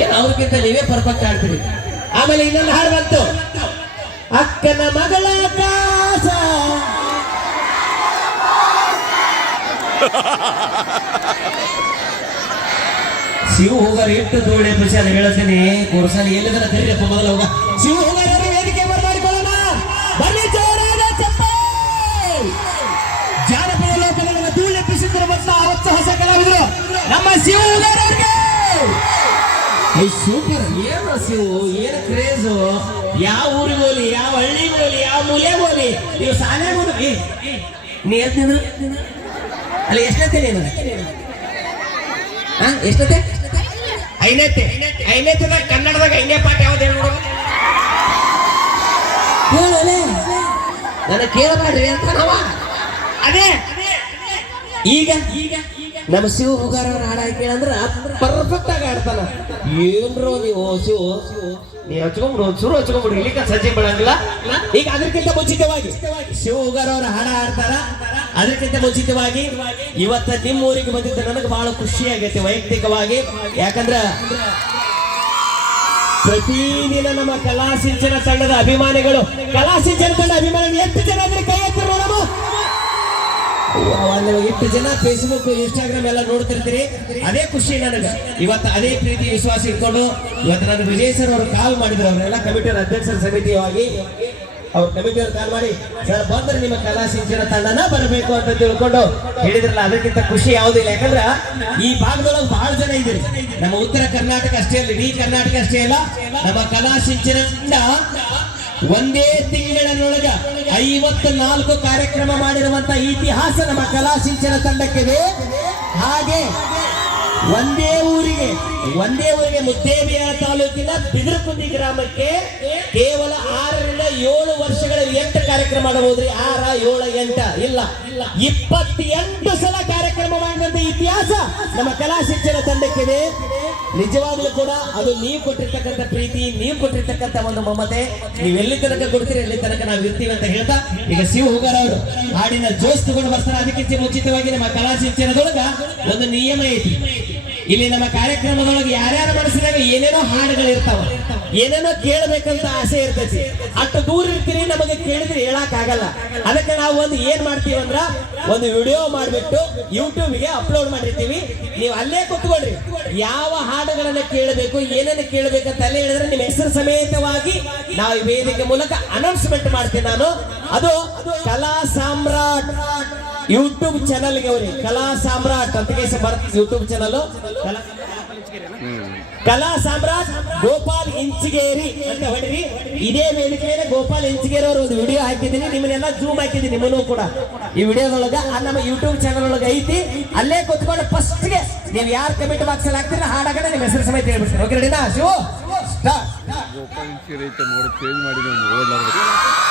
ಏನ್ ಅವ್ರಿಗಿಂತ ನೀವೇ ಪರ್ಫೆಕ್ಟ್ ಆಡ್ತೀರಿ. ಆಮೇಲೆ ಇನ್ನೊಂದು ಹಾಡು ಬಂತು, ಅಕ್ಕನ ಮಗಳ ಕಾಸ ಶಿವ ಹೋಗಾರ ಎಷ್ಟು ಧೂಳೆ ಖುಷಿ ಅಂತ ಹೇಳ್ತೀನಿ. ಕೋರ್ಸಲ್ಲಿ ಎಲ್ಲದನ್ನ ಕರೀರಪ್ಪ ಮೊದಲ ಹೋಗ. ಶಿವ ಹೋಗಾರ ವೇದಿಕೆ ಮಾಡಿಕೊಳ್ಳೋಣ ಬನ್ನಿ. ಜೋರಾದ ಚಪ್ಪಾಳೆ. ಜಾನಪದ ಲೋಕದಲ್ಲಿ ಧೂಳೆಪ್ಪಿಸಿದ್ರು ಮತ್ತು ಅವತ್ತು ಹೊಸ ಕಲಾವಿದರು ನಮ್ಮ ಶಿವ ಹೋಗಾರ ಅವರಿಗೆ. ಸೂಪರ್. ಏನು ಶಿವ, ಏನು ಕ್ರೇಜು. ಯಾವ ಊರಿಗೆ ಹೋಗ್ಲಿ, ಯಾವ ಹಳ್ಳಿಗೆ ಹೋಗ್ಲಿ, ಯಾವ ಮೂಲೆ ಹೋಗ್ಲಿ, ನೀವು ಸಾಲೆ ಹೋಗಿ ನೀ ಎತ್ತಿನ ಅಲ್ಲಿ ಎಷ್ಟೈತೆ ನೀನು? ಎಷ್ಟೈತೆ? ಐನೈತೆ. ಐನೈತೆದಾಗ ಕನ್ನಡದಾಗ ಐನೇ ಪಾಠ ಯಾವ್ದು ಹೇಳಿ ನೋಡೋದು? ನನಗೆ ಕೇಳಬೇಡ್ರಿ ಅಂತ ನಾವ ಅದೇ. ಈಗ ನಮ್ಮ ಶಿವ ಹೋಗಾರವ್ರ ಹಾಡ ಕೇಳಂದ್ರ ಪರ್ಫೆಕ್ಟ್ ಆಗಿ ಆಡ್ತಾನ. ಏನ್ರೋ ನೀವು ಶಿವ ನೀವು ಹಚ್ಕೊಂಡ್ಬಿಡು, ಶುರು ಹಚ್ಕೊಂಡ್ಬಿಡು, ಇಲ್ಲಿಕ ಸಜ್ಜೆ ಬಿಡಂಗಿಲ್ಲ. ಈಗ ಅದಕ್ಕಿಂತ ಮುಂಚಿತವಾಗಿ ಶಿವ ಹೋಗಾರವ್ರ ಹಾಡ ಆಡ್ತಾರ. ಅದಕ್ಕಿಂತ ಮುಂಚಿತವಾಗಿ ಇವತ್ತ ನಿಮ್ಮ ಊರಿಗೆ ಬಂದಿದ್ದ ನನಗೆ ಬಹಳ ಖುಷಿ ಆಗೈತೆ ವೈಯಕ್ತಿಕವಾಗಿ. ಯಾಕಂದ್ರ ಪ್ರತಿದಿನ ನಮ್ಮ ಕಲಾಸಿಂಚನ ತಂಡದ ಅಭಿಮಾನಿಗಳು, ಕಲಾಸಿಂಚನ ತಂಡ ಅಭಿಮಾನಿಗಳು ಎಷ್ಟು ಜನ ಅಂದ್ರೆ ಕೈ ಎತ್ತಿ ನೋಡಮ್ಮ. ಎಷ್ಟು ಜನ ಫೇಸ್ಬುಕ್, ಇನ್ಸ್ಟಾಗ್ರಾಮ್ ಎಲ್ಲ ನೋಡ್ತಿರ್ತೀರಿ. ಅದೇ ಖುಷಿ ನನಗೆ. ಇವತ್ತು ಅದೇ ಪ್ರೀತಿ ವಿಶ್ವಾಸ ಇಟ್ಕೊಂಡು ಇವತ್ತು ನನಗೆ ವಿಜಯ್ ಸರ್ ಅವರು ಕಾಲ್ ಮಾಡಿದ್ರು. ಅವರೆಲ್ಲ ಕಮಿಟಿಯವರ ಅಧ್ಯಕ್ಷರ ಸಮಿತಿಯಾಗಿ ಅವ್ರ ಕಮಿಟಿಯವ್ರು ಕಾಲ್ ಮಾಡಿ, ಸರ್ ಬಂದ್ರೆ ನಿಮ್ಮ ಕಲಾಸಿಂಚನ ತಂಡನ ಬರಬೇಕು ಅಂತ ತಿಳ್ಕೊಂಡು ಹೇಳಿದ್ರಲ್ಲ, ಅದಕ್ಕಿಂತ ಖುಷಿ ಯಾವುದಿಲ್ಲ. ಯಾಕಂದ್ರ ಈ ಭಾಗದೊಳಗೆ ಬಹಳ ಜನ ಇದ್ದೀರಿ. ನಮ್ಮ ಉತ್ತರ ಕರ್ನಾಟಕ ಅಷ್ಟೇ ಅಲ್ಲ, ಇಡೀ ಕರ್ನಾಟಕ ಅಷ್ಟೇ ಅಲ್ಲ, ನಮ್ಮ ಕಲಾಸಿಂಚನ ತಂಡ ಒಂದೇ ತಿಂಗಳೊಳಗ 54 ಕಾರ್ಯಕ್ರಮ ಮಾಡಿರುವಂತ ಇತಿಹಾಸ ನಮ್ಮ ಕಲಾಸಿಂಚನ ತಂಡಕ್ಕಿದೆ. ಹಾಗೆ ಒಂದೇ ಊರಿಗೆ ಮುದ್ದೇಬಿಹಾಳ ತಾಲೂಕಿನ ಬಿದಿರಕುಂದಿ ಗ್ರಾಮಕ್ಕೆ ಕೇವಲ 6 ರಿಂದ 7 ವರ್ಷಗಳ 8 ಕಾರ್ಯಕ್ರಮ ಮಾಡಬಹುದ್ರಿ. 6, 7, 8 ಇಲ್ಲ 28 ಸಲ ಕಾರ್ಯಕ್ರಮ ಮಾಡಿದಂತ ಇತಿಹಾಸ ನಮ್ಮ ಕಲಾಸಿಂಚನ ತಂಡಕ್ಕಿದೆ. ನಿಜವಾಗ್ಲೂ ಕೂಡ ಅದು ನೀವು ಕೊಟ್ಟಿರ್ತಕ್ಕಂಥ ಪ್ರೀತಿ, ನೀವು ಕೊಟ್ಟಿರ್ತಕ್ಕಂಥ ಒಂದು ಮಮತೆ, ನೀವೆಲ್ಲಿ ತನಕ ಕೊಡ್ತೀರಿ ಎಲ್ಲಿ ತನಕ ನಾವು ಇರ್ತೀವಿ ಅಂತ ಹೇಳ್ತಾ, ಈಗ ಶಿವ ಹೋಗಾರ ಅವರು ಹಾಡಿನ ಜೋಶ್ ತಗೊಂಡು ಬರ್ತಾರೆ. ಅದಕ್ಕಿಂತ ಮುಂಚಿತವಾಗಿ ನಮ್ಮ ಕಲಾಸಿಂಚನದೊಳಗ ಒಂದು ನಿಯಮ ಐತಿ. ಇಲ್ಲಿ ನಮ್ಮ ಕಾರ್ಯಕ್ರಮದೊಳಗೆ ಯಾರ್ಯಾರ ಮನಸ್ಸಿನಾಗ ಏನೇನೋ ಹಾಡುಗಳು ಇರ್ತಾವ, ಏನೇನೋ ಕೇಳಬೇಕಂತ ಆಸೆ ಇರ್ತೈತಿ. ಅಷ್ಟು ದೂರ ಇರ್ತೀರಿ, ನಮಗೆ ಕೇಳಿದ್ರೆ ಹೇಳಕ್ ಆಗಲ್ಲ. ಅದಕ್ಕೆ ನಾವು ಒಂದು ಏನ್ ಮಾಡ್ತೀವಿ ಅಂದ್ರ, ಒಂದು ವಿಡಿಯೋ ಮಾಡ್ಬಿಟ್ಟು ಯೂಟ್ಯೂಬ್ಗೆ ಅಪ್ಲೋಡ್ ಮಾಡಿರ್ತೀವಿ. ನೀವು ಅಲ್ಲೇ ಕೂತ್ಕೊಳ್ರಿ, ಯಾವ ಹಾಡುಗಳನ್ನ ಕೇಳಬೇಕು, ಏನೇನು ಕೇಳಬೇಕಂತ ಅಲ್ಲೇ ಹೇಳಿದ್ರೆ ನಿಮ್ಮ ಹೆಸರು ಸಮೇತವಾಗಿ ನಾವು ಈ ವೇದಿಕೆ ಮೂಲಕ ಅನೌನ್ಸ್ಮೆಂಟ್ ಮಾಡ್ತೀನಿ ನಾನು. ಅದು ಕಲಾ ಸಾಮ್ರಾಟ್ ಯೂಟ್ಯೂಬ್ ಚಾನಲ್ಗೆ ಅವ್ರಿ, ಕಲಾ ಸಾಮ್ರಾಟ್ ಅಂತ ಬರುತ್ತೆ ಯೂಟ್ಯೂಬ್ ಚಾನಲ್. ಕಲಾ ಸಾಮ್ರಾಟ್ ಗೋಪಾಲ್ ಇಂಚಿಗೇರಿ ಅಂತ ಹೊಡಿರಿ. ಇದೇ ವೇದಿಕೆ ಮೇಲೆ ಗೋಪಾಲ್ ಇಂಚಿಗೇರಿ ಅವರು ಒಂದು ವಿಡಿಯೋ ಹಾಕಿದ್ದೀನಿ, ನಿಮ್ಮನ್ನೆಲ್ಲ ಜೂಮ್ ಹಾಕಿದ್ದೀನಿ. ನಿಮ್ಮನ್ನು ಕೂಡ ಈ ವಿಡಿಯೋದೊಳಗ ನಮ್ಮ ಯೂಟ್ಯೂಬ್ ಚಾನಲ್ ಒಳಗೆ ಐತಿ. ಅಲ್ಲೇ ಕೂತ್ಕೊಂಡು ಫಸ್ಟ್ಗೆ ನೀವು ಯಾರು ಕಮೆಂಟ್ ಬಾಕ್ಸ್ ಅಲ್ಲಿ ಹಾಕ್ತೀರ ಹಾಡಾಗ ನಿಮ್ಮ ಹೆಸರು ಸಮೇತ ಹೇಳ್ಬಿಡ್ತೀನಿ. ಓಕೆ ರೆಡಿನಾ ಶಿವು? ಗೋಪಾಲ್ ಇಂಚಿಗೇರಿ ನೋಡಿ ಚೇಂಜ್ ಮಾಡಿದ್ದೀನಿ.